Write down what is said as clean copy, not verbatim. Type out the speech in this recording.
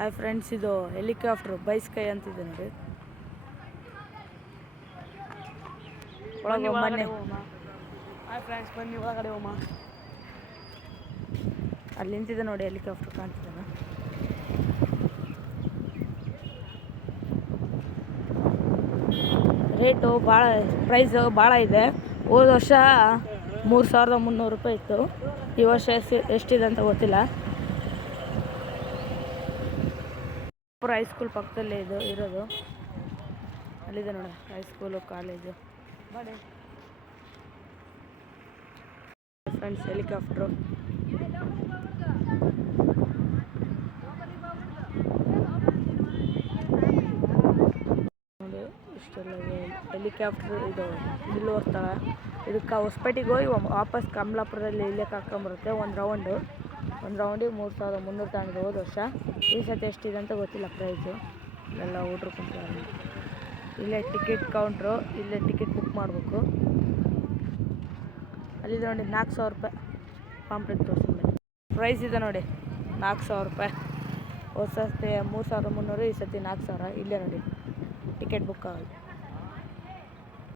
Hi friends, ಇದು helicopter by sky ಅಂತಿದೆ ನೋಡಿ. ಒಳಗಡೆ ಹೋಮ. ಹಾಯ್ ಫ್ರೆಂಡ್ಸ್, ಬನ್ನಿ ಒಳಗಡೆ ಹೋಮ. ಅಲ್ಲಿ ನಿಂತಿದೆ ನೋಡಿ, ಹೆಲಿಕಾಪ್ಟರ್ ಕಾಣ್ತಿದೆ. ರೇಟು ಭಾಳ, ಪ್ರೈಸು ಭಾಳ ಇದೆ. ಹೋದ ವರ್ಷ 3,300 ರೂಪಾಯಿ ಇತ್ತು. ಈ ವರ್ಷ ಎಷ್ಟಿದೆ ಅಂತ ಗೊತ್ತಿಲ್ಲ. ಹೈಸ್ಕೂಲ್ ಪಕ್ಕದಲ್ಲೇ ಇದು ಇರೋದು. ಅಲ್ಲಿದೆ ನೋಡಿ ಹೈಸ್ಕೂಲು, ಕಾಲೇಜು. ಫ್ರೆಂಡ್ಸ್, ಹೆಲಿಕಾಪ್ಟ್ರು ನೋಡಿ ಇಷ್ಟೆಲ್ಲ ಹೆಲಿಕಾಪ್ಟ್ರು. ಇದು ನಿಲ್ಲುವ ಸ್ಥಳ. ಇದಕ್ಕೆ ಹೊಸಪೇಟೆಗೆ ಹೋಗಿ ವಾಪಸ್ ಕಮಲಾಪುರದಲ್ಲಿ ಇಲ್ಲೇ ಕರ್ಕೊಂಬರುತ್ತೆ. ಒಂದು ರೌಂಡಿಗೆ 3,300 ತಗೊಂಡಿದೆ ಹೋದ ವರ್ಷ. ಈ ಸತಿ ಎಷ್ಟಿದೆ ಅಂತ ಗೊತ್ತಿಲ್ಲ ಪ್ರೈಸು. ಇಲ್ಲೆಲ್ಲ ಹುಡ್ರು ಕುಂತಾರೆ. ಇಲ್ಲೇ ಟಿಕೆಟ್ ಕೌಂಟ್ರು, ಇಲ್ಲೇ ಟಿಕೆಟ್ ಬುಕ್ ಮಾಡಬೇಕು. ಅಲ್ಲಿದೆ ನೋಡಿ 4,000 ರೂಪಾಯಿ ಪಾಂಪ್ಲೆಟ್ ತೋರಿಸ್ತೀನಿ. ಪ್ರೈಸ್ ಇದೆ ನೋಡಿ 4,000 ರೂಪಾಯಿ. ಹೋದ ಸತಿ 3,300, ಈ ಸತಿ 4,000. ಇಲ್ಲೇ ನೋಡಿ ಟಿಕೆಟ್ ಬುಕ್ ಆಗೋದು.